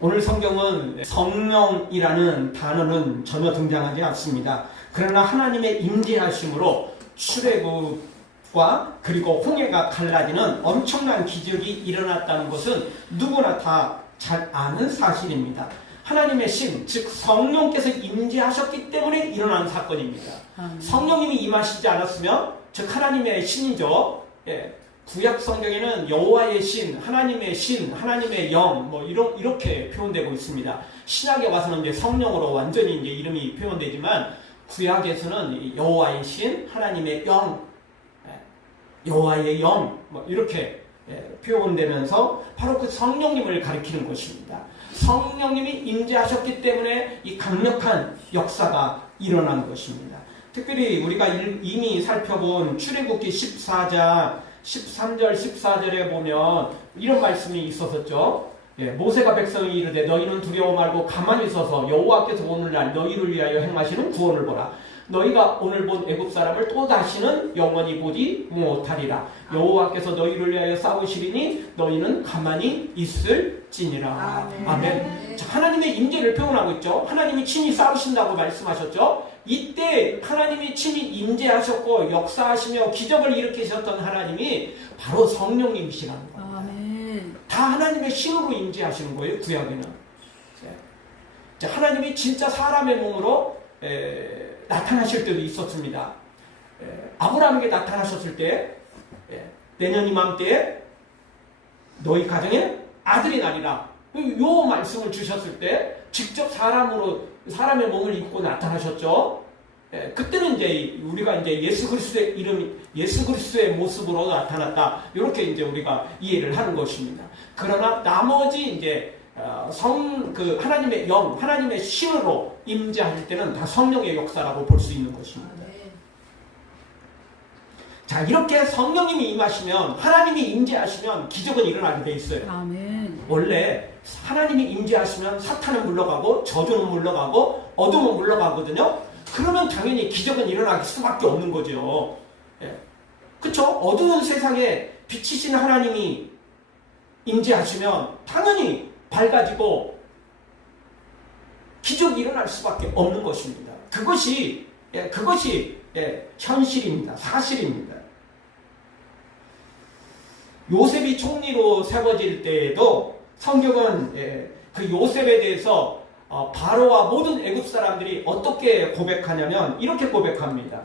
오늘 성경은 성령이라는 단어는 전혀 등장하지 않습니다. 그러나 하나님의 임재하심으로 출애굽과 그리고 홍해가 갈라지는 엄청난 기적이 일어났다는 것은 누구나 다 잘 아는 사실입니다. 하나님의 신, 즉 성령께서 임재하셨기 때문에 일어난 사건입니다. 성령님이 임하시지 않았으면, 즉 하나님의 신이죠. 구약 성경에는 여호와의 신, 하나님의 영, 이렇게 표현되고 있습니다. 신약에 와서는 이제 성령으로 완전히 이제 이름이 표현되지만, 구약에서는 여호와의 신, 하나님의 영, 여호와의 영, 이렇게 표현되면서 바로 그 성령님을 가리키는 것입니다. 성령님이 임재하셨기 때문에 이 강력한 역사가 일어난 것입니다. 특별히 우리가 이미 살펴본 출애굽기 14장 13절 14절에 보면 이런 말씀이 있었었죠. 모세가 백성이 이르되 너희는 두려워 말고 가만히 서서 여호와께서 오늘날 너희를 위하여 행하시는 구원을 보라. 너희가 오늘 본 애굽 사람을 또 다시는 영원히 보지 못하리라. 여호와께서 너희를 위하여 싸우시리니 너희는 가만히 있을지니라. 아멘. 자, 하나님의 임재를 표현하고 있죠. 하나님이 친히 싸우신다고 말씀하셨죠. 이때 하나님이 친히 임재하셨고 역사하시며 기적을 일으키셨던 하나님이 바로 성령님이시라는 겁니다. 아멘. 다 하나님의 신으로 임재하시는 거예요, 구약에는. 자, 하나님이 진짜 사람의 몸으로 나타나실 때도 있었습니다. 아브라함에게 나타나셨을 때, 내년 이맘때에 너희 가정에 아들이 나리라. 요 말씀을 주셨을 때 직접 사람의 몸을 입고 나타나셨죠. 그때는 이제 우리가 이제 예수 그리스도의 모습으로 나타났다. 이렇게 이제 우리가 이해를 하는 것입니다. 그러나 나머지 이제 하나님의 영, 하나님의 신으로 임재할 때는 다 성령의 역사라고 볼 수 있는 것입니다. 자, 이렇게 성령님이 임하시면, 하나님이 임재하시면 기적은 일어나게 돼 있어요. 아멘. 원래 하나님이 임재하시면 사탄은 물러가고 저주는 물러가고 어둠은 물러가거든요. 그러면 당연히 기적은 일어날 수밖에 없는 거죠. 그쵸? 어두운 세상에 빛이신 하나님이 임재하시면 당연히 밝아지고 기적이 일어날 수밖에 없는 것입니다. 그것이 현실입니다. 사실입니다. 요셉이 총리로 세워질 때에도 성경은 그 요셉에 대해서 바로와 모든 애굽 사람들이 어떻게 고백하냐면 이렇게 고백합니다.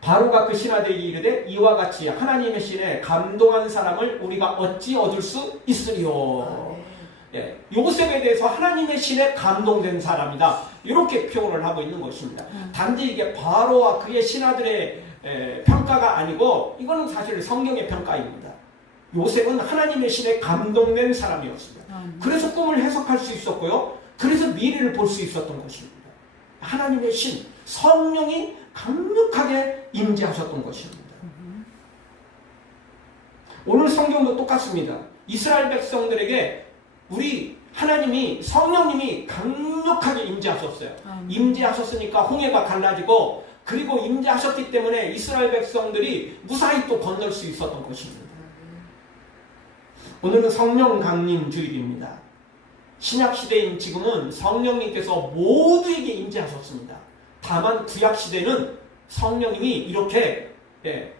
바로가 그 신하들에게 이르되 이와 같이 하나님의 신에 감동한 사람을 우리가 어찌 얻을 수 있으리요. 요셉에 대해서 하나님의 신에 감동된 사람이다. 이렇게 표현을 하고 있는 것입니다. 단지 이게 바로와 그의 신하들의 평가가 아니고 이거는 사실 성경의 평가입니다. 요셉은 하나님의 신에 감동된 사람이었습니다. 그래서 꿈을 해석할 수 있었고요. 그래서 미래를 볼 수 있었던 것입니다. 하나님의 신, 성령이 강력하게 임재하셨던 것입니다. 오늘 성경도 똑같습니다. 이스라엘 백성들에게 우리 하나님이, 성령님이 강력하게 임재하셨어요. 임재하셨으니까 홍해가 갈라지고, 그리고 임재하셨기 때문에 이스라엘 백성들이 무사히 또 건널 수 있었던 것입니다. 오늘은 성령 강림 주일입니다. 신약 시대인 지금은 성령님께서 모두에게 임재하셨습니다. 다만 구약 시대는 성령님이 이렇게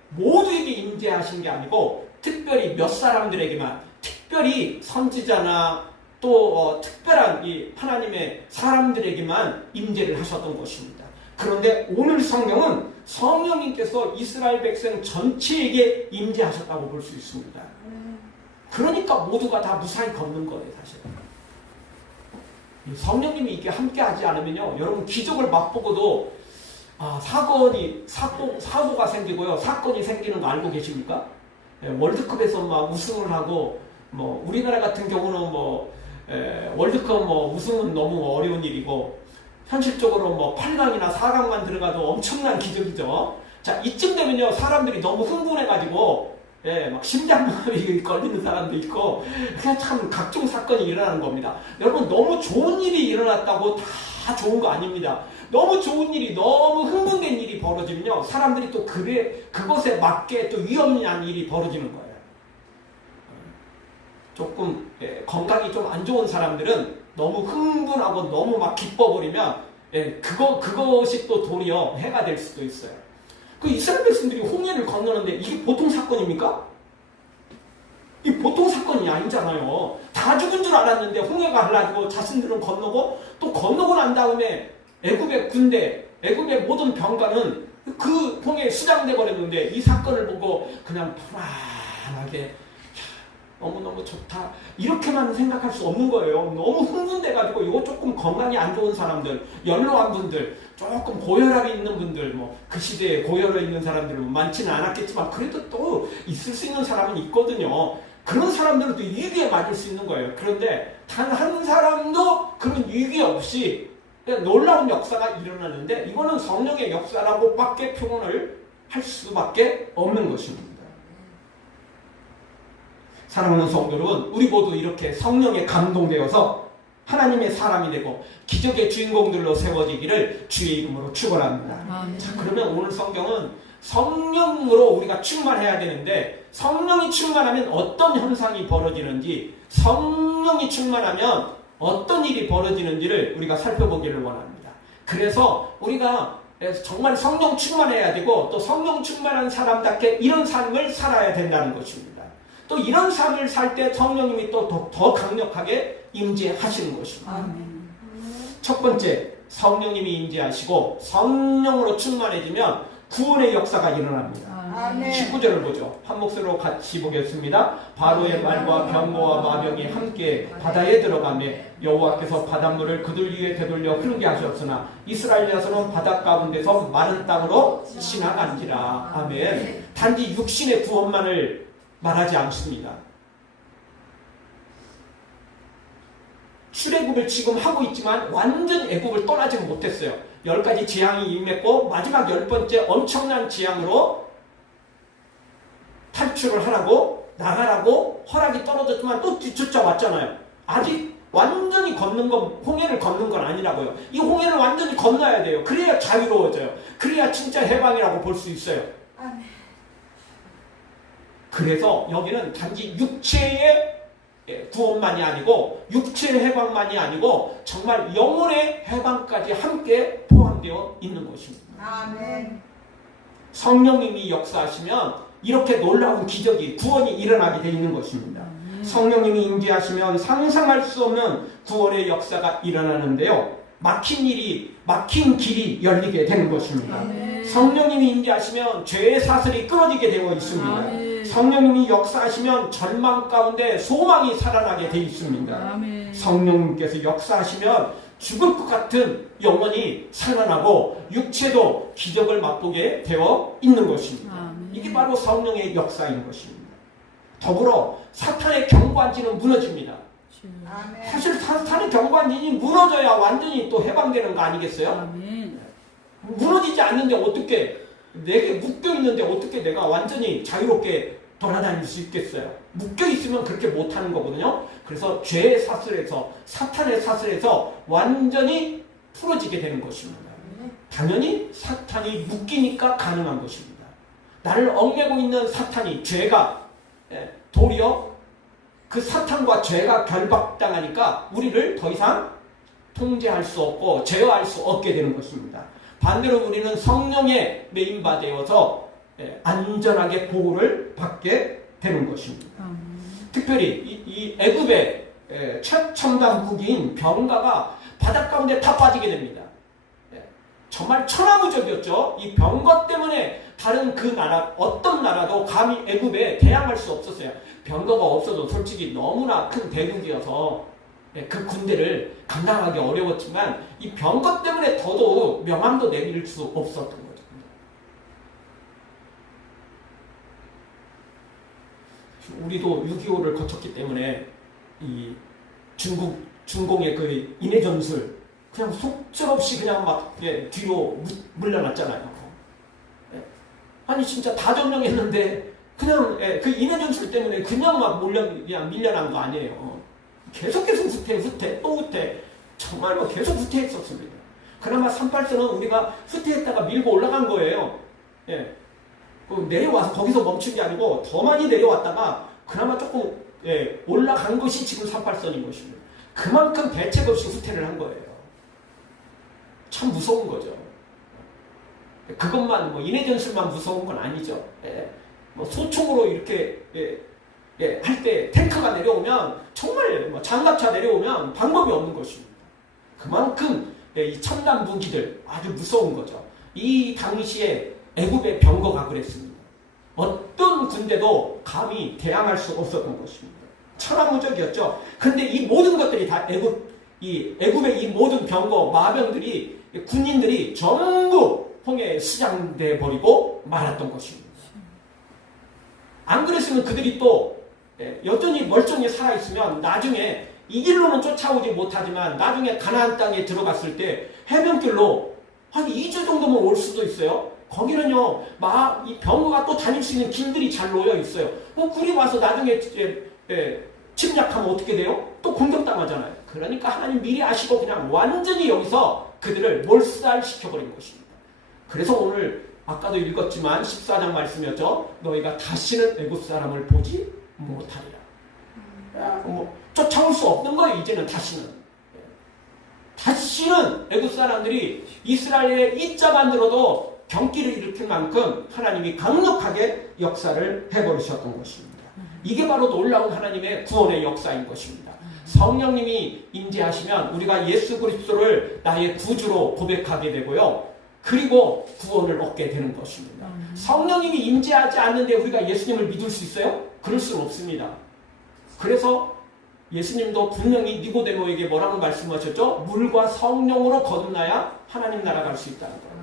모두에게 임재하신 게 아니고 특별히 몇 사람들에게만, 특별히 선지자나 또 특별한 이 하나님의 사람들에게만 임재를 하셨던 것입니다. 그런데 오늘 성경은 성령님께서 이스라엘 백성 전체에게 임재하셨다고 볼 수 있습니다. 그러니까 모두가 다 무사히 걷는 거예요, 사실. 성령님이 이게 함께하지 않으면요, 여러분 기적을 맛보고도 사고가 생기고요, 사건이 생기는 거 알고 계십니까? 월드컵에서 막 우승을 하고, 우리나라 같은 경우는 월드컵 우승은 너무 어려운 일이고, 현실적으로 8강이나 4강만 들어가도 엄청난 기적이죠. 자, 이쯤 되면요, 사람들이 너무 흥분해가지고, 막 심장마비 걸리는 사람도 있고, 그냥 참 각종 사건이 일어나는 겁니다. 여러분, 너무 좋은 일이 일어났다고 다 좋은 거 아닙니다. 너무 좋은 일이, 너무 흥분된 일이 벌어지면요, 사람들이 또 그것에 맞게 또 위험한 일이 벌어지는 거예요. 조금 건강이 좀 안 좋은 사람들은 너무 흥분하고 너무 막 기뻐버리면 그것이 또 도리어 해가 될 수도 있어요. 그 이스라엘 백성들이 홍해를 건너는데 이게 보통 사건입니까? 이 보통 사건이 아니잖아요. 다 죽은 줄 알았는데 홍해가 갈라지고 자신들은 건너고 또 건너고 난 다음에 애굽의 군대, 애굽의 모든 병가는 그 홍해에 수장돼 버렸는데 이 사건을 보고 그냥 편안하게 너무너무 좋다 이렇게만 생각할 수 없는 거예요. 너무 흥분돼가지고 이거 조금 건강이 안 좋은 사람들, 연로한 분들, 조금 고혈압이 있는 분들, 뭐 그 시대에 고혈압이 있는 사람들은 많지는 않았겠지만 그래도 또 있을 수 있는 사람은 있거든요. 그런 사람들은 또 위기에 맞을 수 있는 거예요. 그런데 단 한 사람도 그런 위기 없이 놀라운 역사가 일어나는데 이거는 성령의 역사라고밖에 표현을 할 수밖에 없는 것입니다. 사랑하는 성도 여러분, 우리 모두 이렇게 성령에 감동되어서 하나님의 사람이 되고 기적의 주인공들로 세워지기를 주의 이름으로 축원합니다. 자, 그러면 오늘 성경은 성령으로 우리가 충만해야 되는데 성령이 충만하면 어떤 현상이 벌어지는지, 성령이 충만하면 어떤 일이 벌어지는지를 우리가 살펴보기를 원합니다. 그래서 우리가 정말 성령 충만해야 되고 또 성령 충만한 사람답게 이런 삶을 살아야 된다는 것입니다. 또 이런 삶을 살 때 성령님이 또 더 강력하게 임재하시는 것입니다. 아멘. 첫 번째, 성령님이 임재하시고 성령으로 충만해지면 구원의 역사가 일어납니다. 아멘. 19절을 보죠. 한 목소리로 같이 보겠습니다. 바로의 말과 병거와 마병이 함께 바다에 들어가매 여호와께서 바닷물을 그들 위에 되돌려 흐르게 하셨으나 이스라엘 자손은 바다 가운데서 마른 땅으로 지나간지라. 아멘. 단지 육신의 구원만을 말하지 않습니다. 출애굽을 지금 하고 있지만 완전 애굽을 떠나지 못했어요. 10가지 재앙이 임했고 마지막 10번째 엄청난 재앙으로 탈출을 하라고 나가라고 허락이 떨어졌지만 또 뒤쫓아왔잖아요. 아직 완전히 걷는 건, 홍해를 걷는 건 아니라고요. 이 홍해를 완전히 건너야 돼요. 그래야 자유로워져요. 그래야 진짜 해방이라고 볼 수 있어요. 그래서 여기는 단지 육체의 구원만이 아니고 육체의 해방만이 아니고 정말 영혼의 해방까지 함께 포함되어 있는 것입니다. 아멘. 성령님이 역사하시면 이렇게 놀라운 기적이, 구원이 일어나게 되어 있는 것입니다. 성령님이 임재하시면 상상할 수 없는 구원의 역사가 일어나는데요. 막힌 길이 열리게 되는 것입니다. 아멘. 성령님이 임재하시면 죄의 사슬이 끊어지게 되어 있습니다. 아멘. 성령님이 역사하시면 절망 가운데 소망이 살아나게 되어 있습니다. 아멘. 성령님께서 역사하시면 죽을 것 같은 영혼이 살아나고 육체도 기적을 맛보게 되어 있는 것입니다. 아멘. 이게 바로 성령의 역사인 것입니다. 더불어 사탄의 경관지는 무너집니다. 아멘. 사실 사탄의 경관진이 무너져야 완전히 또 해방되는 거 아니겠어요? 아멘. 무너지지 않는데 어떻게, 내게 묶여있는데 어떻게 내가 완전히 자유롭게 돌아다닐 수 있겠어요? 묶여있으면 그렇게 못하는 거거든요. 그래서 죄의 사슬에서, 사탄의 사슬에서 완전히 풀어지게 되는 것입니다. 당연히 사탄이 묶이니까 가능한 것입니다. 나를 얽매고 있는 사탄이, 죄가 도리어 그 사탄과 죄가 결박당하니까 우리를 더 이상 통제할 수 없고 제어할 수 없게 되는 것입니다. 반대로 우리는 성령의 메인바되어서 안전하게 보호를 받게 되는 것입니다. 특별히 이 애굽의 최첨단 무기인 병가가 바닷 가운데 다 빠지게 됩니다. 정말 천하무적이었죠. 이 병거 때문에 다른 그 나라, 어떤 나라도 감히 애굽에 대항할 수 없었어요. 병거가 없어도 솔직히 너무나 큰 대국이어서 그 군대를 감당하기 어려웠지만 이 병거 때문에 더더욱 명함도 내밀 수 없었던 거죠. 우리도 6.25를 거쳤기 때문에 이 중공의 그 인해 전술 그냥 속절없이 그냥 막 뒤로 물러났잖아요. 아니 진짜 다 점령했는데 그냥 그 인해 전술 때문에 그냥 막 그냥 밀려난 거 아니에요. 계속 후퇴 또 후퇴, 정말 뭐 계속 후퇴했었습니다. 그나마 38선은 우리가 후퇴했다가 밀고 올라간 거예요. 내려와서 거기서 멈춘 게 아니고 더 많이 내려왔다가 그나마 조금 올라간 것이 지금 38선인 것입니다. 그만큼 대책 없이 후퇴를 한 거예요. 참 무서운 거죠. 그것만 인해전술만 무서운 건 아니죠. 소총으로 이렇게 할 때 탱크가 내려오면 정말 장갑차 내려오면 방법이 없는 것입니다. 그만큼 이 첨단 무기들 아주 무서운 거죠. 이 당시에 애굽의 병거가 그랬습니다. 어떤 군대도 감히 대항할 수 없었던 것입니다. 천하무적이었죠. 그런데 이 모든 것들이 다 애굽의 이 모든 병거, 마병들이, 군인들이 전부 홍해에 수장돼 버리고 말았던 것입니다. 안 그랬으면 그들이 또 여전히 멀쩡히 살아있으면 나중에 이 길로는 쫓아오지 못하지만 나중에 가나안 땅에 들어갔을 때 해변길로 한 2주 정도면 올 수도 있어요. 거기는요, 이 병거가 또 다닐 수 있는 길들이 잘 놓여 있어요. 굴이 와서 나중에 침략하면 어떻게 돼요? 또 공격당하잖아요. 그러니까 하나님 미리 아시고 그냥 완전히 여기서 그들을 몰살시켜버린 것입니다. 그래서 오늘 아까도 읽었지만 14장 말씀이었죠. 너희가 다시는 애굽 사람을 보지 못하리라. 쫓아올 수 없는 거예요. 이제는 다시는 애굽 사람들이 이스라엘의 이자만 들어도 경기를 일으킬 만큼 하나님이 강력하게 역사를 해버리셨던 것입니다. 이게 바로 놀라운 하나님의 구원의 역사인 것입니다. 성령님이 임재하시면 우리가 예수 그리스도를 나의 구주로 고백하게 되고요. 그리고 구원을 얻게 되는 것입니다. 성령님이 임재하지 않는데 우리가 예수님을 믿을 수 있어요? 그럴 수는 없습니다. 그래서 예수님도 분명히 니고데모에게 뭐라고 말씀하셨죠? 물과 성령으로 거듭나야 하나님 나라 갈 수 있다는 거예요.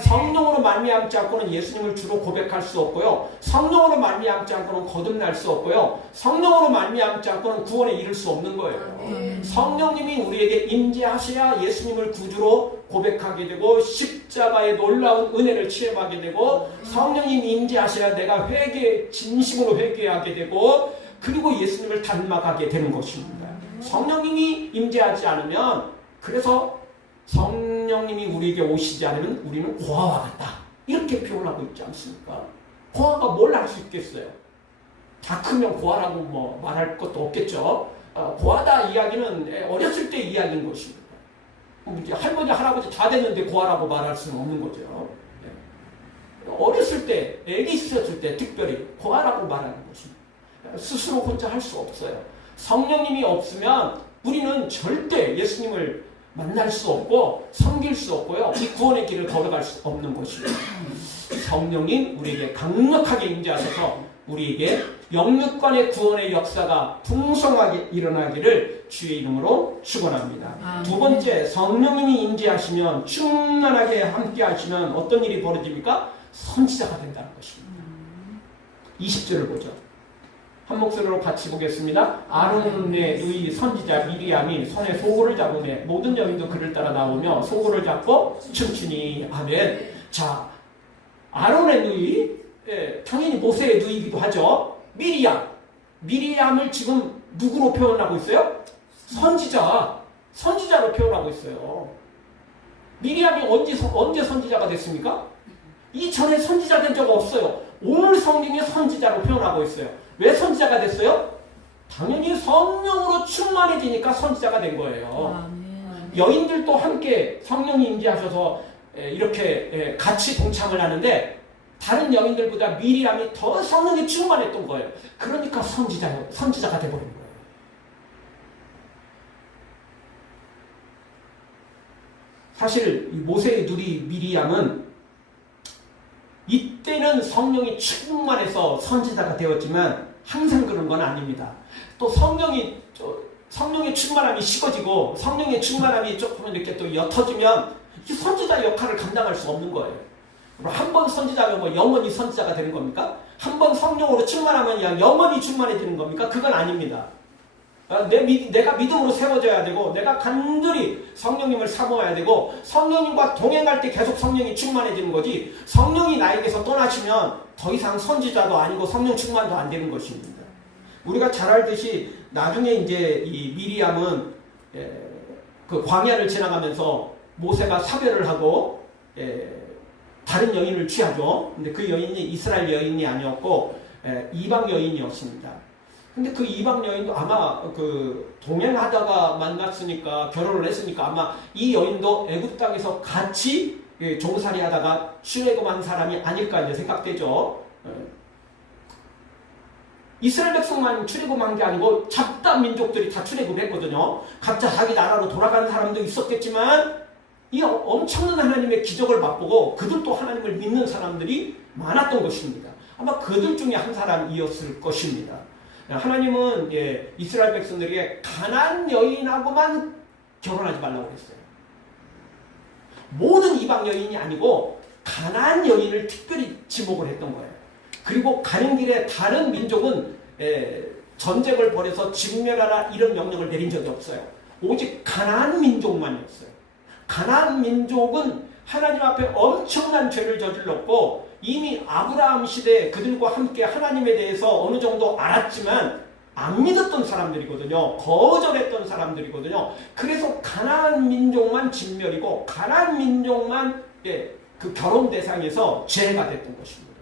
성령으로 말미암지 않고는 예수님을 주로 고백할 수 없고요. 성령으로 말미암지 않고는 거듭날 수 없고요. 성령으로 말미암지 않고는 구원에 이를 수 없는 거예요. 성령님이 우리에게 임재하셔야 예수님을 구주로 고백하게 되고 십자가의 놀라운 은혜를 체험하게 되고 성령님 임재하셔야 내가 진심으로 회개하게 되고 그리고 예수님을 닮아가게 되는 것입니다. 성령님이 임재하지 않으면 그래서 성령님이 우리에게 오시지 않으면 우리는 고아와 같다. 이렇게 표현하고 있지 않습니까? 고아가 뭘 할 수 있겠어요? 다 크면 고아라고 말할 것도 없겠죠. 고아다 이야기는 어렸을 때 이야기인 것입니다. 이제 할머니, 할아버지 다 됐는데 고아라고 말할 수는 없는 거죠. 어렸을 때, 애기 있었을 때 특별히 고아라고 말하는 것입니다. 스스로 혼자 할 수 없어요. 성령님이 없으면 우리는 절대 예수님을 만날 수 없고 섬길 수 없고요. 이 구원의 길을 걸어갈 수 없는 것입니다. 성령님 우리에게 강력하게 임재하셔서 우리에게 영육간의 구원의 역사가 풍성하게 일어나기를 주의 이름으로 축원합니다. 두 번째, 성령님이 임재하시면 충만하게 함께 하시면 어떤 일이 벌어집니까? 선지자가 된다는 것입니다. 20절을 보죠. 한 목소리로 같이 보겠습니다. 아론의 누이 선지자 미리암이 손에 소고를 잡으며 모든 여인도 그를 따라 나오며 소고를 잡고 춤추니 아멘. 자, 아론의 누이, 당연히 모세의 누이기도 하죠. 미리암을 지금 누구로 표현하고 있어요? 선지자로 표현하고 있어요. 미리암이 언제 선지자가 됐습니까? 이전에 선지자 된 적 없어요. 오늘 성경에 선지자로 표현하고 있어요. 왜 선지자가 됐어요? 당연히 성령으로 충만해지니까 선지자가 된 거예요. 여인들도 함께 성령이 임재하셔서 이렇게 같이 동참을 하는데 다른 여인들보다 미리암이 더 성령이 충만했던 거예요. 그러니까 선지자가 돼버린 거예요. 사실 모세의 누이 미리암은 이때는 성령이 충만해서 선지자가 되었지만 항상 그런 건 아닙니다. 또 성령의 충만함이 식어지고 성령의 충만함이 조금 이렇게 또 옅어지면 이 선지자 역할을 감당할 수 없는 거예요. 한 번 선지자면 영원히 선지자가 되는 겁니까? 한 번 성령으로 충만하면 영원히 충만해지는 겁니까? 그건 아닙니다. 내가 믿음으로 세워져야 되고 내가 간절히 성령님을 사모해야 되고 성령님과 동행할 때 계속 성령이 충만해지는 거지 성령이 나에게서 떠나시면 더 이상 선지자도 아니고 성령 충만도 안 되는 것입니다. 우리가 잘 알듯이 나중에 이제 이 미리암은 그 광야를 지나가면서 모세가 사별을 하고 다른 여인을 취하죠. 근데 그 여인이 이스라엘 여인이 아니었고 이방 여인이었습니다. 근데 그 이방 여인도 아마 그 동행하다가 만났으니까 결혼을 했으니까 아마 이 여인도 애굽 땅에서 같이 종살이하다가 출애굽한 사람이 아닐까 이제 생각되죠. 이스라엘 백성만 출애굽한 게 아니고 잡다한 민족들이 다 출애굽했거든요. 각자 자기 나라로 돌아가는 사람도 있었겠지만 이 엄청난 하나님의 기적을 맛보고 그들도 하나님을 믿는 사람들이 많았던 것입니다. 아마 그들 중에 한 사람이었을 것입니다. 하나님은 이스라엘 백성들에게 가나안 여인하고만 결혼하지 말라고 했어요. 모든 이방 여인이 아니고 가나안 여인을 특별히 지목을 했던 거예요. 그리고 가는 길에 다른 민족은 전쟁을 벌여서 진멸하라 이런 명령을 내린 적이 없어요. 오직 가나안 민족만이었어요. 가나안 민족은 하나님 앞에 엄청난 죄를 저질렀고 이미 아브라함 시대에 그들과 함께 하나님에 대해서 어느 정도 알았지만 안 믿었던 사람들이거든요. 거절했던 사람들이거든요. 그래서 가나안 민족만 진멸이고 가나안 민족만 그 결혼 대상에서 죄가 됐던 것입니다.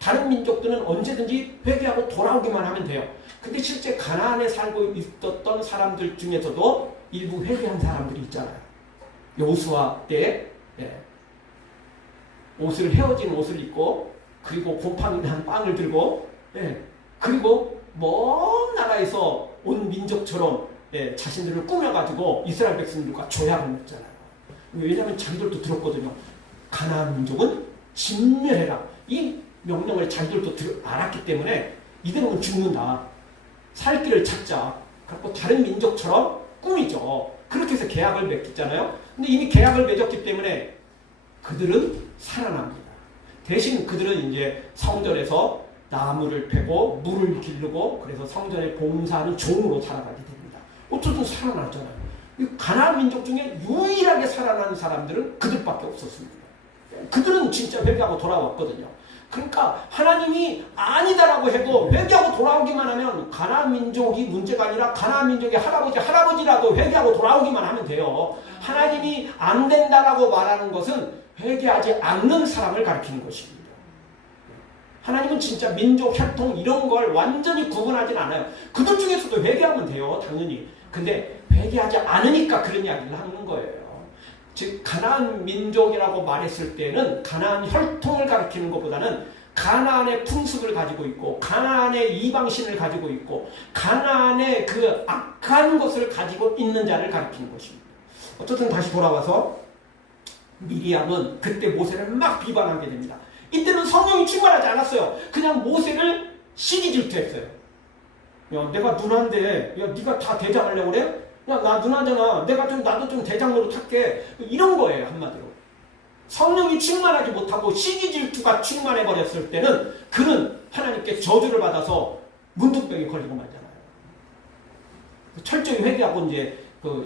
다른 민족들은 언제든지 회개하고 돌아오기만 하면 돼요. 근데 실제 가나안에 살고 있었던 사람들 중에서도 일부 회개한 사람들이 있잖아요. 여호수아 때 옷을 헤어진 옷을 입고 그리고 곰팡이 난 빵을 들고 그리고 먼 나라에서 온 민족처럼 자신들을 꾸며가지고 이스라엘 백성들과 조약을 맺잖아요. 왜냐하면 자기들도 들었거든요. 가나안 민족은 진멸해라. 이 명령을 자기들도 알았기 때문에 이대로는 죽는다. 살 길을 찾자. 그래서 다른 민족처럼 꾸미죠. 그렇게 해서 계약을 맺었잖아요. 근데 이미 계약을 맺었기 때문에 그들은 살아납니다. 대신 그들은 이제 성전에서 나무를 패고 물을 기르고 그래서 성전에 봉사하는 종으로 살아가게 됩니다. 어쨌든 살아났잖아요. 가나안 민족 중에 유일하게 살아난 사람들은 그들밖에 없었습니다. 그들은 진짜 회개하고 돌아왔거든요. 그러니까 하나님이 아니다라고 해도 회개하고 돌아오기만 하면 가나안 민족이 문제가 아니라 가나안 민족의 할아버지라도 회개하고 돌아오기만 하면 돼요. 하나님이 안 된다라고 말하는 것은 회개하지 않는 사람을 가리키는 것입니다. 하나님은 진짜 민족, 혈통 이런 걸 완전히 구분하진 않아요. 그들 중에서도 회개하면 돼요. 당연히. 근데 회개하지 않으니까 그런 이야기를 하는 거예요. 즉 가나안 민족이라고 말했을 때는 가나안 혈통을 가리키는 것보다는 가나안의 풍습을 가지고 있고 가나안의 이방신을 가지고 있고 가나안의 그 악한 것을 가지고 있는 자를 가리키는 것입니다. 어쨌든 다시 돌아와서 미리암은 그때 모세를 막 비방하게 됩니다. 이때는 성령이 충만하지 않았어요. 그냥 모세를 시기 질투했어요. 야, 내가 누나인데, 야, 네가 다 대장하려고 그래? 야, 나 누나잖아. 나도 좀 대장 노릇할게. 이런 거예요, 한마디로. 성령이 충만하지 못하고 시기 질투가 충만해버렸을 때는 그는 하나님께 저주를 받아서 문둥병에 걸리고 말잖아요. 철저히 회개하고 이제 그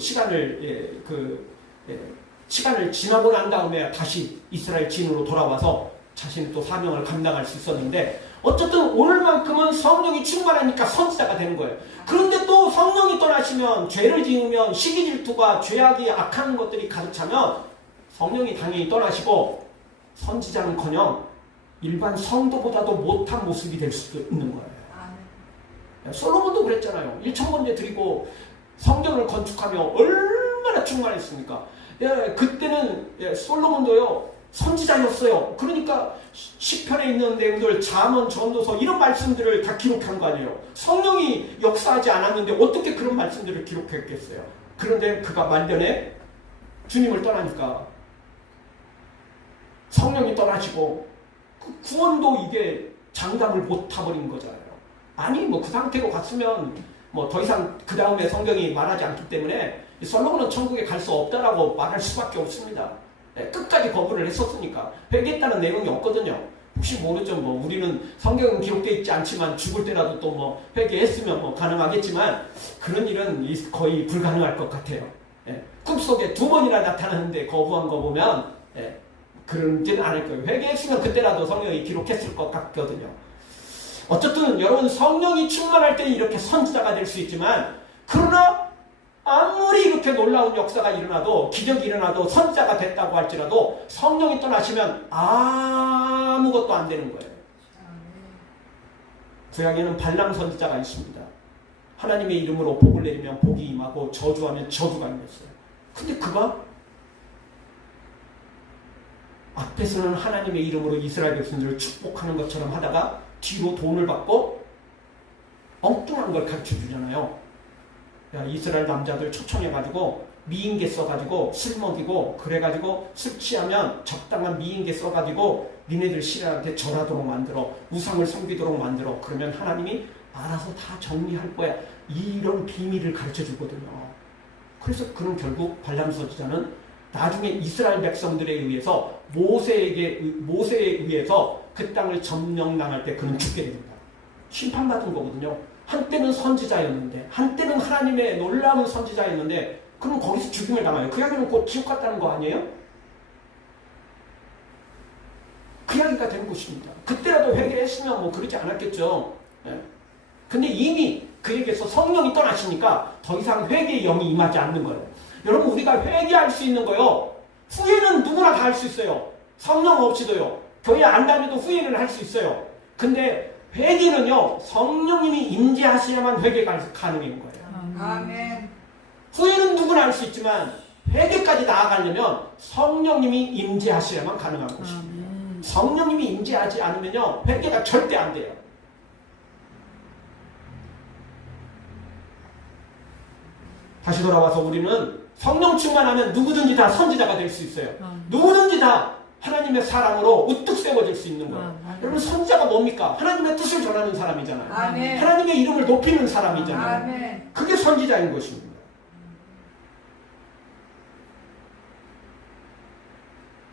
시간을 지나고 난 다음에 다시 이스라엘 진으로 돌아와서 자신이 또 사명을 감당할 수 있었는데 어쨌든 오늘만큼은 성령이 충만하니까 선지자가 되는 거예요. 그런데 또 성령이 떠나시면 죄를 지으면 시기질투가 죄악이 악한 것들이 가득 차면 성령이 당연히 떠나시고 선지자는커녕 일반 성도보다도 못한 모습이 될 수도 있는 거예요. 솔로몬도 그랬잖아요. 1,000번째 드리고 성전을 건축하며 얼마나 충만했습니까? 그때는 솔로몬도요 선지자였어요. 그러니까 시편에 있는 내용들, 잠언, 전도서 이런 말씀들을 다 기록한 거 아니에요. 성령이 역사하지 않았는데 어떻게 그런 말씀들을 기록했겠어요. 그런데 그가 말년에 주님을 떠나니까 성령이 떠나시고 그 구원도 이게 장담을 못 타버린 거잖아요. 아니 뭐 그 상태로 갔으면 뭐 더 이상 그 다음에 성경이 말하지 않기 때문에 솔로몬은 천국에 갈 수 없다라고 말할 수밖에 없습니다. 끝까지 거부를 했었으니까 회개했다는 내용이 없거든요. 혹시 모르죠. 뭐 우리는 성경은 기록되어 있지 않지만 죽을 때라도 또 뭐 회개했으면 뭐 가능하겠지만 그런 일은 거의 불가능할 것 같아요. 꿈속에 2번이나 나타나는데 거부한 거 보면 그런지는 않을 거예요. 회개했으면 그때라도 성경이 기록했을 것 같거든요. 어쨌든 여러분 성령이 충만할 때는 이렇게 선지자가 될 수 있지만 그러나 아무리 이렇게 놀라운 역사가 일어나도 기적이 일어나도 선지자가 됐다고 할지라도 성령이 떠나시면 아무것도 안 되는 거예요. 구약에는 발람 선지자가 있습니다. 하나님의 이름으로 복을 내리면 복이 임하고 저주하면 저주가 임했어요. 근데 그가 앞에서는 하나님의 이름으로 이스라엘 백성들을 축복하는 것처럼 하다가 뒤로 돈을 받고 엉뚱한 걸 가르쳐 주잖아요. 야, 이스라엘 남자들 초청해가지고 미인계 써가지고 술 먹이고 그래가지고 술 취하면 적당한 미인계 써가지고 니네들 신하한테 절하도록 만들어, 우상을 섬기도록 만들어. 그러면 하나님이 알아서 다 정리할 거야. 이런 비밀을 가르쳐 주거든요. 그래서 그는 결국 발람 선지자는 나중에 이스라엘 백성들에 의해서 모세에 의해서 그 땅을 점령당할 때 그는 죽게 됩니다. 심판받은 거거든요. 한때는 선지자였는데, 한때는 하나님의 놀라운 선지자였는데, 그럼 거기서 죽임을 당해요. 그 이야기는 곧 지옥 갔다는 거 아니에요? 그 이야기가 된 것입니다. 그때라도 회개했으면 뭐 그러지 않았겠죠. 예. 근데 이미 그에게서 성령이 떠나시니까 더 이상 회개의 영이 임하지 않는 거예요. 여러분, 우리가 회개할 수 있는 거요. 후회는 누구나 다 할 수 있어요. 성령 없이도요. 교회 안 다녀도 후회는 할 수 있어요. 근데 회개는요, 성령님이 임재하셔야만 회개가 가능한 거예요. 아멘. 후회는 누구나 할 수 있지만 회개까지 나아가려면 성령님이 임재하셔야만 가능한 것입니다. 성령님이 임재하지 않으면요, 회개가 절대 안 돼요. 다시 돌아와서 우리는 성령 충만하면 누구든지 다 선지자가 될 수 있어요. 누구든지 다 하나님의 사랑으로 우뚝 세워질 수 있는 거예요. 여러분, 선지자가 뭡니까? 하나님의 뜻을 전하는 사람이잖아요. 아멘. 하나님의 이름을 높이는 사람이잖아요. 아멘. 그게 선지자인 것입니다.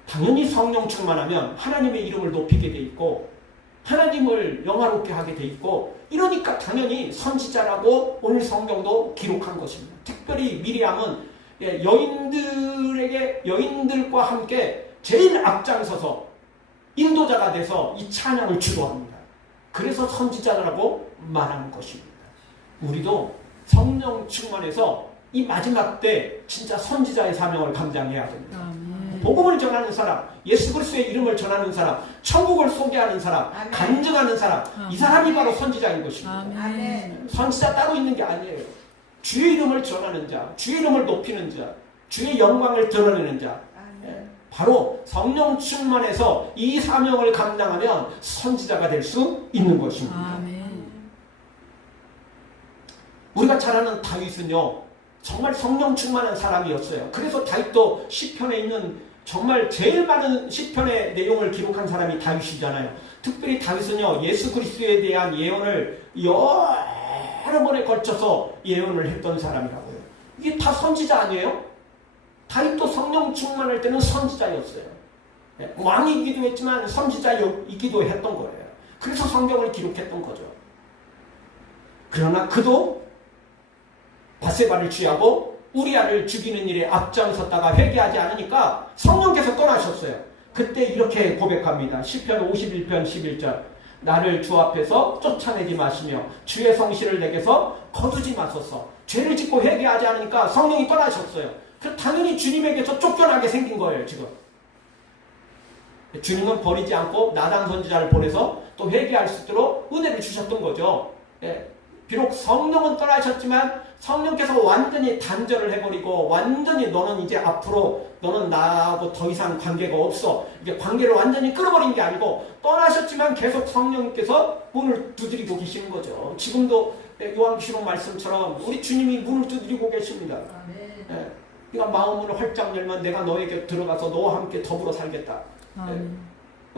당연히 성령 충만하면 하나님의 이름을 높이게 돼 있고 하나님을 영화롭게 하게 돼 있고, 이러니까 당연히 선지자라고 오늘 성경도 기록한 것입니다. 특별히 미리암은 여인들과 함께 제일 앞장서서 인도자가 돼서 이 찬양을 주도합니다. 그래서 선지자라고 말하는 것입니다. 우리도 성령 충만해서 이 마지막 때 진짜 선지자의 사명을 감당해야 됩니다. 복음을 전하는 사람, 예수 그리스도의 이름을 전하는 사람, 천국을 소개하는 사람, 아멘. 간증하는 사람, 이 사람이 바로 선지자인 것입니다. 아멘. 선지자 따로 있는 게 아니에요. 주의 이름을 전하는 자, 주의 이름을 높이는 자, 주의 영광을 드러내는 자, 바로 성령 충만해서 이 사명을 감당하면 선지자가 될 수 있는 것입니다. 아멘. 우리가 잘 아는 다윗은요, 정말 성령 충만한 사람이었어요. 그래서 다윗도 시편에 있는 정말 제일 많은 시편의 내용을 기록한 사람이 다윗이잖아요. 특별히 다윗은요, 예수 그리스도에 대한 예언을 여러 번에 걸쳐서 예언을 했던 사람이라고요. 이게 다 선지자 아니에요? 다윗도 성령 충만할 때는 선지자였어요. 왕이기도 했지만 선지자이기도 했던 거예요. 그래서 성경을 기록했던 거죠. 그러나 그도 밧세바를 취하고 우리아를 죽이는 일에 앞장섰다가 회개하지 않으니까 성령께서 떠나셨어요. 그때 이렇게 고백합니다. 시편 51편 11절. 나를 주 앞에서 쫓아내지 마시며 주의 성실을 내게서 거두지 마소서. 죄를 짓고 회개하지 않으니까 성령이 떠나셨어요. 그 당연히 주님에게서 쫓겨나게 생긴 거예요, 지금. 주님은 버리지 않고 나단 선지자를 보내서 또 회개할 수 있도록 은혜를 주셨던 거죠. 비록 성령은 떠나셨지만 성령께서 완전히 단절을 해버리고 완전히 너는 이제 앞으로 너는 나하고 더 이상 관계가 없어. 이게 관계를 완전히 끊어버린 게 아니고 떠나셨지만 계속 성령께서 문을 두드리고 계시는 거죠. 지금도 요한계시록 말씀처럼 우리 주님이 문을 두드리고 계십니다. 네가 마음을 활짝 열면 내가 너에게 들어가서 너와 함께 더불어 살겠다.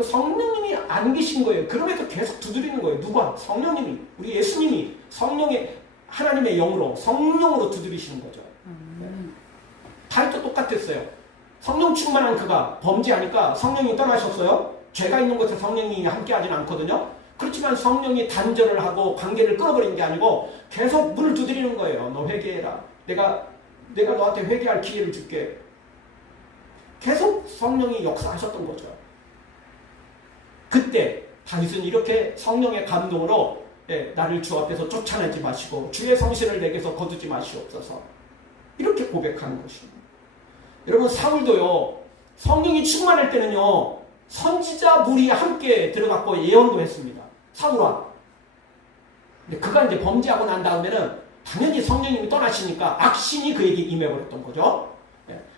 성령님이 안 계신 거예요. 그럼에도 계속 두드리는 거예요. 누가? 성령님이. 우리 예수님이 성령의 하나님의 영으로 성령으로 두드리시는 거죠. 다윗도 똑같았어요. 성령 충만한 그가 범죄하니까 성령이 떠나셨어요. 죄가 있는 곳에 성령이 함께하지는 않거든요. 그렇지만 성령이 단절을 하고 관계를 끊어버린 게 아니고 계속 문을 두드리는 거예요. 너 회개해라. 내가 너한테 회개할 기회를 줄게. 계속 성령이 역사하셨던 거죠. 그때 다윗은 이렇게 성령의 감동으로 나를 주 앞에서 쫓아내지 마시고 주의 성실을 내게서 거두지 마시옵소서. 이렇게 고백하는 것입니다. 여러분, 사울도요, 성령이 충만할 때는요, 선지자 무리 함께 들어갔고 예언도 했습니다. 사울아. 근데 그가 이제 범죄하고 난 다음에는 당연히 성령님이 떠나시니까 악신이 그에게 임해버렸던 거죠.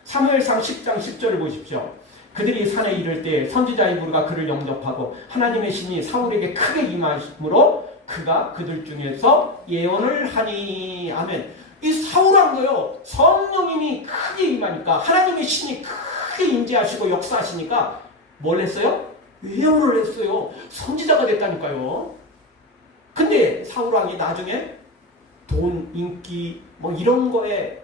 사무엘상 10장 10절을 보십시오. 그들이 산에 이를 때 선지자의 무리가 그를 영접하고 하나님의 신이 사울에게 크게 임하심으로 그가 그들 중에서 예언을 하니. 아멘. 이 사울왕도요, 성령님이 크게 임하니까, 하나님의 신이 크게 임재하시고 역사하시니까 뭘 했어요? 예언을 했어요. 선지자가 됐다니까요. 근데 사울왕이 나중에 돈, 인기 뭐 이런 거에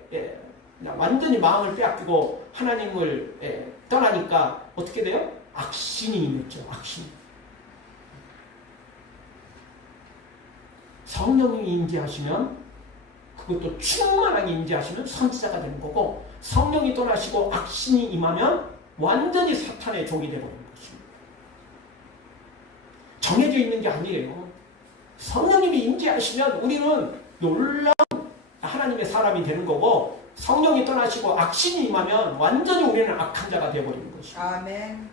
완전히 마음을 빼앗기고 하나님을 떠나니까 어떻게 돼요? 악신이 임했죠. 악신. 성령이 임재하시면, 그것도 충만하게 임재하시면 선지자가 되는 거고, 성령이 떠나시고 악신이 임하면 완전히 사탄의 종이 되어버리는 것입니다. 정해져 있는 게 아니에요. 성령님이 임재하시면 우리는 놀라운 하나님의 사람이 되는 거고, 성령이 떠나시고 악신이 임하면 완전히 우리는 악한 자가 되어버리는 것입니다. 아멘.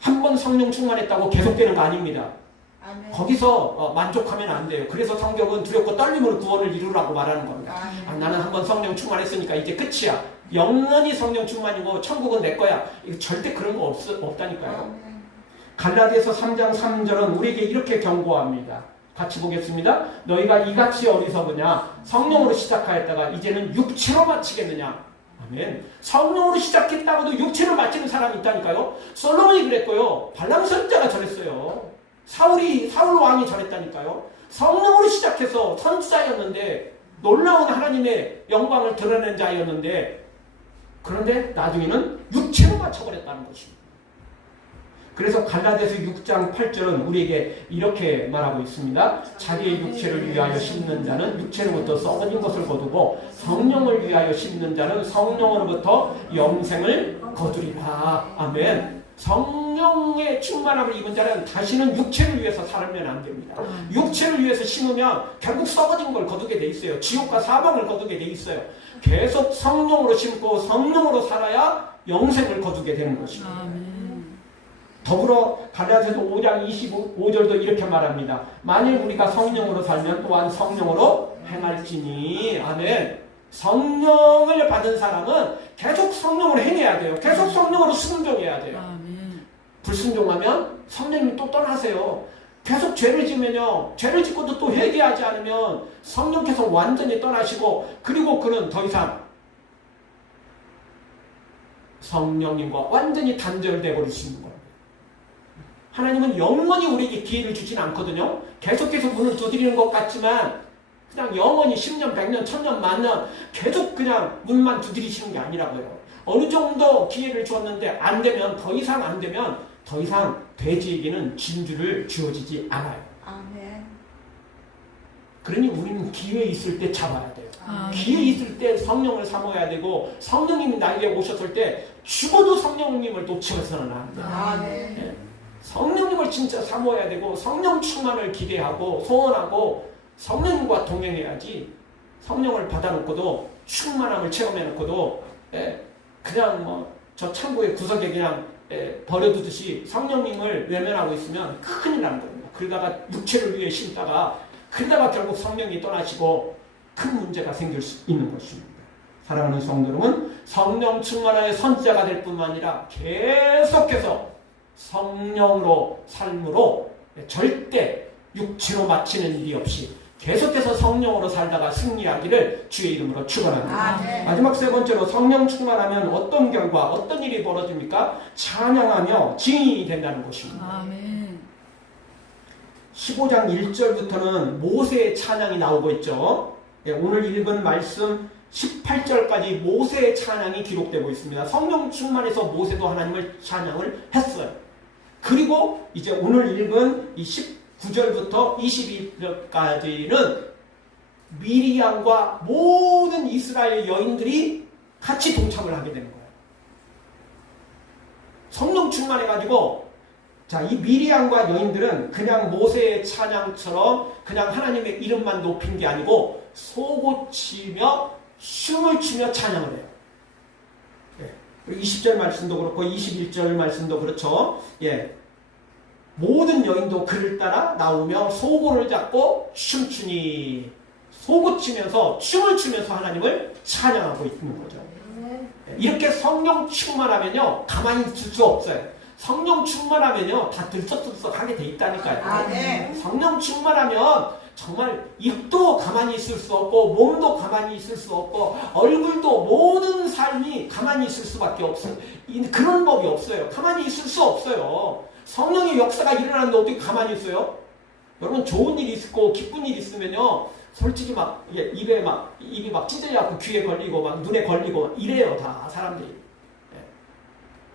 한 번 성령 충만했다고 계속되는 거 아닙니다. 아멘. 거기서 만족하면 안 돼요. 그래서 성경은 두렵고 떨림으로 구원을 이루라고 말하는 겁니다. 나는 한 번 성령 충만했으니까 이제 끝이야. 영원히 성령 충만이고 천국은 내 거야. 이거 절대 그런 거 없다니까요. 아멘. 갈라디아서 3장 3절은 우리에게 이렇게 경고합니다. 같이 보겠습니다. 너희가 이같이 어리석으냐? 성령으로 시작하였다가 이제는 육체로 마치겠느냐? 아멘. 성령으로 시작했다고도 육체로 마치는 사람이 있다니까요. 솔로몬이 그랬고요. 발람 선지자가 저랬어요. 사울 왕이 저랬다니까요. 성령으로 시작해서 선지자였는데, 놀라운 하나님의 영광을 드러낸 자였는데, 그런데 나중에는 육체로 맞춰버렸다는 것입니다. 그래서 갈라디아서 6장 8절은 우리에게 이렇게 말하고 있습니다. 자기의 육체를 위하여 심는 자는 육체로부터 썩어진 것을 거두고 성령을 위하여 심는 자는 성령으로부터 영생을 거두리라. 아멘. 성령의 충만함을 입은 자는 다시는 육체를 위해서 살면 안 됩니다. 육체를 위해서 심으면 결국 썩어진 걸 거두게 돼 있어요. 지옥과 사방을 거두게 돼 있어요. 계속 성령으로 심고 성령으로 살아야 영생을 거두게 되는 것입니다. 더불어 갈라디아서 5장 25절도 이렇게 말합니다. 만일 우리가 성령으로 살면 또한 성령으로 행할지니. 아멘. 성령을 받은 사람은 계속 성령으로 행해야 돼요. 계속 성령으로 순종해야 돼요. 불순종하면 성령님이 또 떠나세요. 계속 죄를 지으면요, 죄를 짓고도 또 회개하지 않으면 성령께서 완전히 떠나시고, 그리고 그는 더 이상 성령님과 완전히 단절되어 버릴 수 있는 거예요. 하나님은 영원히 우리에게 기회를 주진 않거든요. 계속해서 문을 두드리는 것 같지만 그냥 영원히 10년, 100년, 1000년, 만년 계속 그냥 문만 두드리시는 게 아니라고요. 어느 정도 기회를 주었는데 안 되면, 더 이상 안 되면 더 이상 돼지에게는 진주를 주어지지 않아요. 아멘. 그러니 우리는 기회 있을 때 잡아야 돼요. 기회 있을 때 성령을 사모해야 되고, 성령님이 나에게 오셨을 때 죽어도 성령님을 놓치고서는 안 돼요. 아멘. 네. 성령님을 진짜 사모해야 되고, 성령 충만을 기대하고 소원하고 성령님과 동행해야지. 성령을 받아놓고도 충만함을 체험해놓고도 그냥 뭐 저 창고의 구석에 그냥 버려두듯이 성령님을 외면하고 있으면 큰일 나는 겁니다. 그러다가 육체를 위해 심다가, 그러다가 결국 성령이 떠나시고 큰 문제가 생길 수 있는 것입니다. 사랑하는 성도 여러분, 성령 충만하여 선지자가 될 뿐만 아니라 계속해서 성령으로 삶으로 절대 육체로 마치는 일이 없이 계속해서 성령으로 살다가 승리하기를 주의 이름으로 축원합니다. 아멘. 마지막 세 번째로, 성령 충만하면 어떤 결과, 어떤 일이 벌어집니까? 찬양하며 증인이 된다는 것입니다. 아멘. 15장 1절부터는 모세의 찬양이 나오고 있죠. 오늘 읽은 말씀 18절까지 모세의 찬양이 기록되고 있습니다. 성령 충만해서 모세도 하나님을 찬양을 했어요. 그리고 이제 오늘 읽은 이 19절부터 22절까지는 미리암과 모든 이스라엘 여인들이 같이 동참을 하게 되는 거예요. 성령 충만해가지고, 자, 이 미리암과 여인들은 그냥 모세의 찬양처럼 그냥 하나님의 이름만 높인 게 아니고 소고치며 춤을 추며 찬양을 해요. 20절 말씀도 그렇고 21절 말씀도 그렇죠. 예. 모든 여인도 그를 따라 나오며 소고를 잡고 춤추니 소고치면서 춤을 추면서 하나님을 찬양하고 있는 거죠. 이렇게 성령 충만하면요 가만히 있을 수 없어요. 성령 충만하면요 다 들썩들썩하게 돼 있다니까요. 성령 충만하면 정말 입도 가만히 있을 수 없고 몸도 가만히 있을 수 없고 얼굴도 모든 삶이 가만히 있을 수밖에 없어요. 그런 법이 없어요. 가만히 있을 수 없어요. 성령의 역사가 일어나는데 어떻게 가만히 있어요? 여러분 좋은 일이 있고 기쁜 일이 있으면요 솔직히 막 입이 막 찢어져갖고 귀에 걸리고 막 눈에 걸리고 막 이래요 다 사람들이.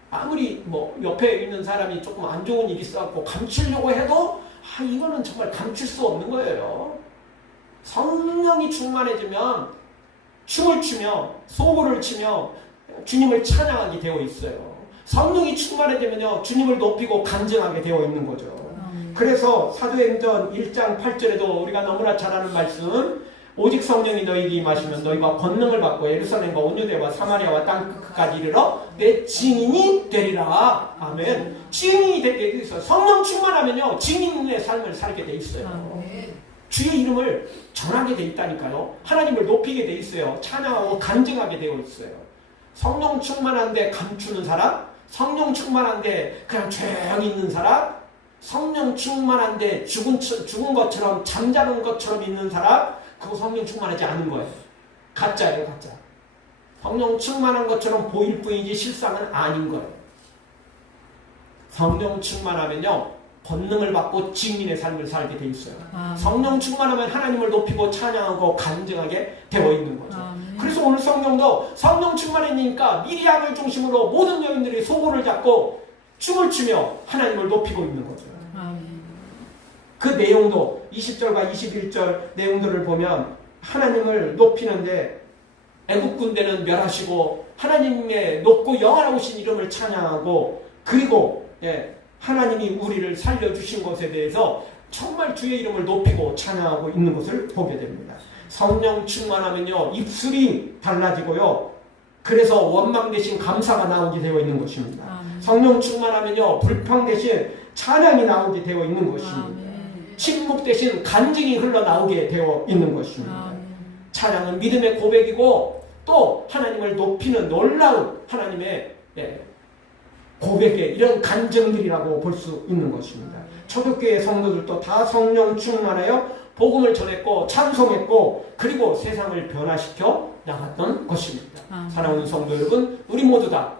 아무리 뭐 옆에 있는 사람이 조금 안 좋은 일이 있어갖고 감추려고 해도 이거는 정말 감출 수 없는 거예요. 성령이 충만해지면 춤을 추며 소고를 치며 주님을 찬양하게 되어 있어요. 성령이 충만해지면요 주님을 높이고 간증하게 되어 있는 거죠. 그래서 사도행전 1장 8절에도 우리가 너무나 잘 아는 말씀, 오직 성령이 너희에게 임하시면 너희가 권능을 받고 예루살렘과 온 유대와 사마리아와 땅 끝까지 이르러 내 증인이 되리라. 아멘. 증인이 되게 돼 있어요. 성령 충만하면요 증인의 삶을 살게 돼 있어요. 주의 이름을 전하게 돼 있다니까요. 하나님을 높이게 돼 있어요. 찬양하고 간증하게 되어 있어요. 성령 충만한데 감추는 사람, 성령 충만한데 그냥 조용히 있는 사람, 성령 충만한데 죽은 것처럼 잠자는 것처럼 있는 사람, 그거 성령 충만하지 않은 거예요. 가짜예요, 가짜. 성령 충만한 것처럼 보일 뿐이지 실상은 아닌 거예요. 성령 충만하면요 권능을 받고 증인의 삶을 살게 돼 있어요. 성령 충만하면 하나님을 높이고 찬양하고 간증하게 되어 있는 거죠. 그래서 오늘 성경도 성령 충만해지니까 미리암을 중심으로 모든 여인들이 소고를 잡고 춤을 추며 하나님을 높이고 있는 거죠. 그 내용도 20절과 21절 내용들을 보면 하나님을 높이는데 애국 군대는 멸하시고 하나님의 높고 영원하신 이름을 찬양하고 그리고 하나님이 우리를 살려주신 것에 대해서 정말 주의 이름을 높이고 찬양하고 있는 것을 보게 됩니다. 성령 충만하면요 입술이 달라지고요 그래서 원망 대신 감사가 나오게 되어 있는 것입니다. 성령 충만하면요 불평 대신 찬양이 나오게 되어 있는 것입니다. 침묵 대신 간증이 흘러나오게 되어 있는 것입니다. 찬양은 믿음의 고백이고 또 하나님을 높이는 놀라운 하나님의 고백의 이런 간증들이라고 볼 수 있는 것입니다. 초대교회 성도들도 다 성령 충만하여 복음을 전했고 찬송했고 그리고 세상을 변화시켜 나갔던 것입니다. 사랑하는 성도 여러분, 우리 모두 다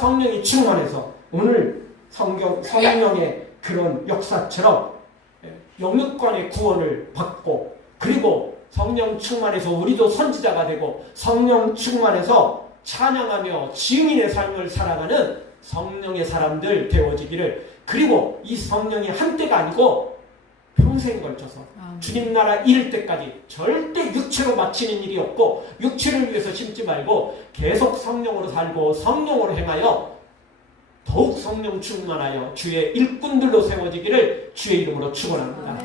성령이 충만해서 오늘 성령의 그런 역사처럼 영육간의 구원을 받고 그리고 성령 충만해서 우리도 선지자가 되고 성령 충만해서 찬양하며 증인의 삶을 살아가는 성령의 사람들 되어지기를 그리고 이 성령이 한때가 아니고 평생 걸쳐서 주님 나라 이를 때까지 절대 육체로 마치는 일이 없고 육체를 위해서 심지 말고 계속 성령으로 살고 성령으로 행하여 더욱 성령 충만하여 주의 일꾼들로 세워지기를 주의 이름으로 축원합니다.